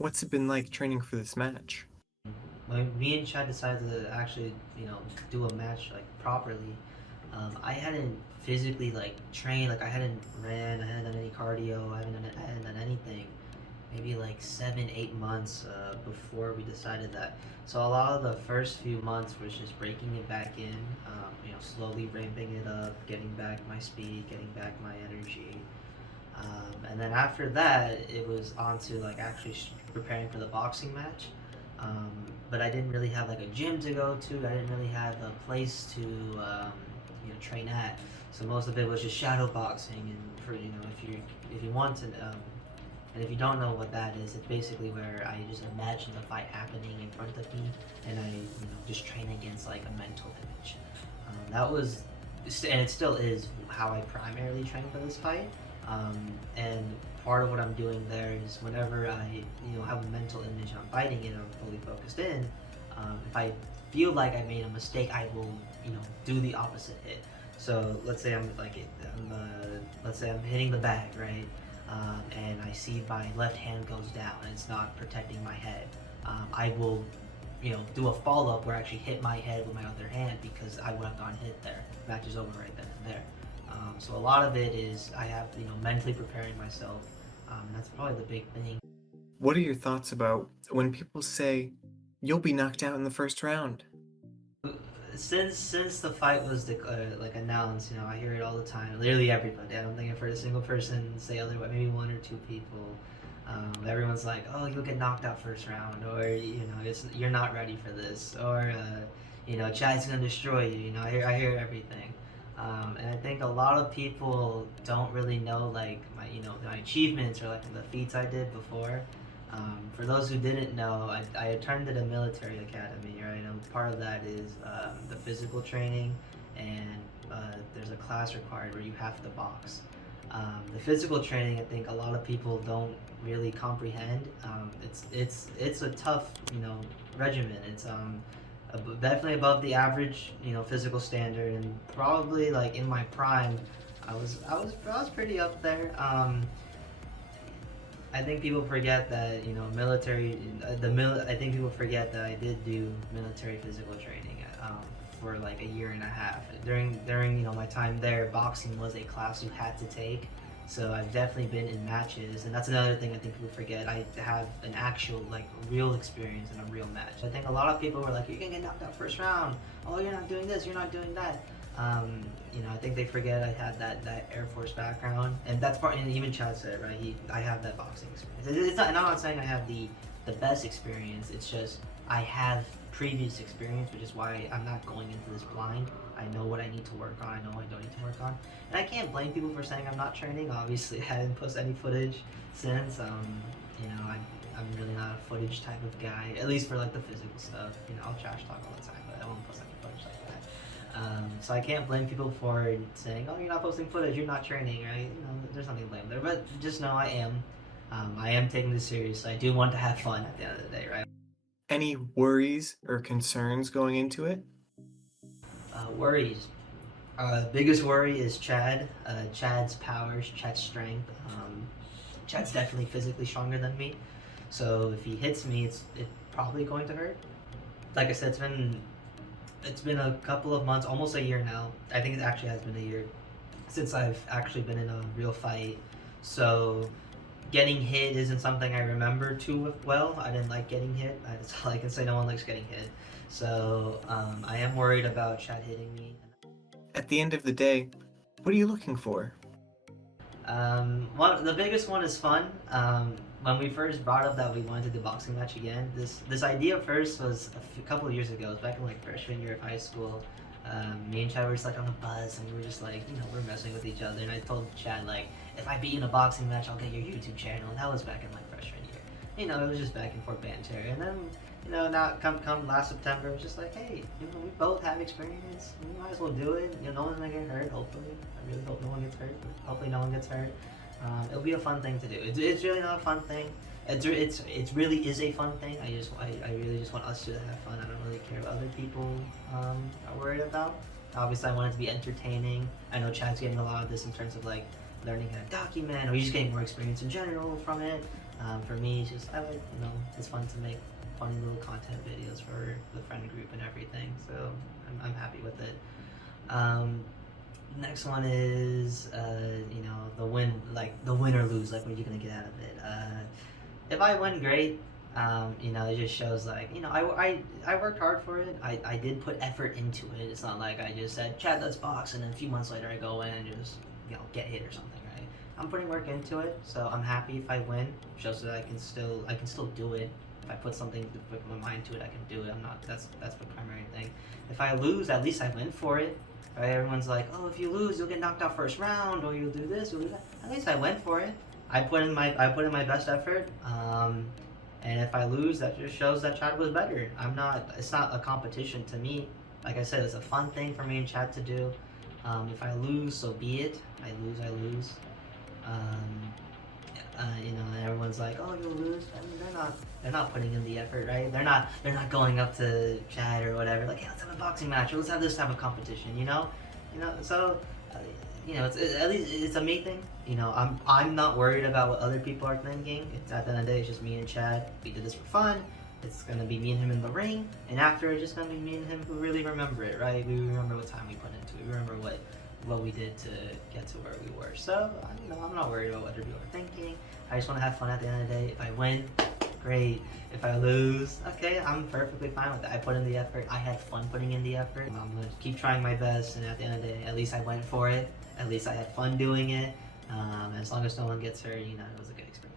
What's it been like training for this match? When me and Chad decided to actually, do a match like properly, I hadn't physically like trained, like I hadn't ran, I hadn't done any cardio, I hadn't done anything. Maybe like 7, 8 months before we decided that. So a lot of the first few months was just breaking it back in, slowly ramping it up, getting back my speed, getting back my energy. And then after that, it was on to like actually preparing for the boxing match. Um, but I didn't really have like a gym to go to. I didn't really have a place to train at. So most of it was just shadow boxing. And for if you want to and if you don't know what that is, it's basically where I just imagine the fight happening in front of me, and I just train against like a mental image. That was, and it still is how I primarily train for this fight. And part of what I'm doing there is whenever I have a mental image I'm fighting it, I'm fully focused in. If I feel like I made a mistake, I will do the opposite hit. So let's say let's say I'm hitting the bag, right? And I see my left hand goes down and it's not protecting my head. I will do a follow up where I actually hit my head with my other hand because I would have gone hit there. Match is over right then and there. So a lot of it is I have mentally preparing myself. And that's probably the big thing. What are your thoughts about when people say you'll be knocked out in the first round? Since the fight was like announced, I hear it all the time. Literally everybody. I don't think I've heard a single person say otherwise. Maybe one or two people. Everyone's like, "Oh, you'll get knocked out first round," or you're not ready for this, or Chad's gonna destroy you. I hear everything, and I think a lot of people don't really know like my achievements or like the feats I did before. For those who didn't know, I attended a military academy, right? And part of that is the physical training, and there's a class required where you have to box. The physical training, I think a lot of people don't really comprehend. It's a tough, regimen. It's definitely above the average, physical standard, and probably like in my prime, I was pretty up there. I think people forget that military. I think people forget that I did do military physical training for like a year and a half. During my time there, boxing was a class you had to take. So I've definitely been in matches, and that's another thing I think people forget. I have an actual like real experience in a real match. I think a lot of people were like, "You're gonna get knocked out first round. Oh, you're not doing this. You're not doing that." I think they forget I had that Air Force background, and that's part. And even Chad said, right? I have that boxing experience. It's not, and I'm not saying I have the best experience. It's just I have previous experience, which is why I'm not going into this blind. I know what I need to work on. I know what I don't need to work on, and I can't blame people for saying I'm not training. Obviously, I hadn't posted any footage since. I'm really not a footage type of guy, at least for like the physical stuff. I'll trash talk all the time, but I won't post any footage like that. So I can't blame people for saying, "Oh, you're not posting footage, you're not training," right? There's nothing to blame there. But just know I am. I am taking this seriously. I do want to have fun at the end of the day, right? Any worries or concerns going into it? Worries. Biggest worry is Chad. Chad's powers, Chad's strength. Chad's definitely physically stronger than me. So if he hits me, it's probably going to hurt. Like I said, it's been a couple of months, almost a year now. I think it actually has been a year since I've actually been in a real fight. So getting hit isn't something I remember too well. I didn't like getting hit. That's all I can say. No one likes getting hit. So I am worried about Chad hitting me. At the end of the day, what are you looking for? The biggest one is fun. When we first brought up that we wanted to do boxing match again, this idea first was a couple of years ago. It was back in like freshman year of high school. Me and Chad were just like on the bus, and we were just like, we're messing with each other. And I told Chad like, if I beat you in a boxing match, I'll get your YouTube channel. And that was back in like freshman year. It was just back and forth banter. And then now come last September, it was just like, hey, we both have experience. We might as well do it. No one's gonna get hurt. Hopefully, I really hope no one gets hurt. Hopefully, no one gets hurt. It'll be a fun thing to do. It's really not a fun thing. It really is a fun thing. I really just want us to have fun. I don't really care what other people are worried about. Obviously, I want it to be entertaining. I know Chad's getting a lot of this in terms of like learning how to document, or he's just getting more experience in general from it. For me, it's just it's fun to make funny little content videos for the friend group and everything. So I'm happy with it. Um, Next one is the win or lose, like what you're gonna get out of it. If I win, great. It just shows like I worked hard for it. I did put effort into it. It's not like I just said Chad, let's box, and then a few months later I go in and just get hit or something, right? I'm putting work into it, so I'm happy if I win. It shows that I can still do it. If I put something to put my mind to it, I can do it. I'm not. That's the primary thing. If I lose, at least I went for it. Right? Everyone's like, oh, if you lose, you'll get knocked out first round, or you'll do this, you'll do that. At least I went for it. I put in my best effort. And if I lose, that just shows that Chad was better. I'm not. It's not a competition to me. Like I said, it's a fun thing for me and Chad to do. If I lose, so be it. I lose, I lose. And everyone's like, "Oh, you'll lose." I mean, they're not putting in the effort, right? They're not going up to Chad or whatever, like, "Hey, let's have a boxing match, or let's have this type of competition," So, at least it's a me thing. I'm not worried about what other people are thinking. It's at the end of the day, it's just me and Chad. We did this for fun. It's gonna be me and him in the ring, and after it's just gonna be me and him who really remember it, right? We remember what time we put into it. We remember what we did to get to where we were. So, I'm not worried about what other people are thinking. I just want to have fun at the end of the day. If I win, great. If I lose, okay, I'm perfectly fine with that. I put in the effort. I had fun putting in the effort. I'm going to keep trying my best, and at the end of the day, at least I went for it. At least I had fun doing it. As long as no one gets hurt, it was a good experience.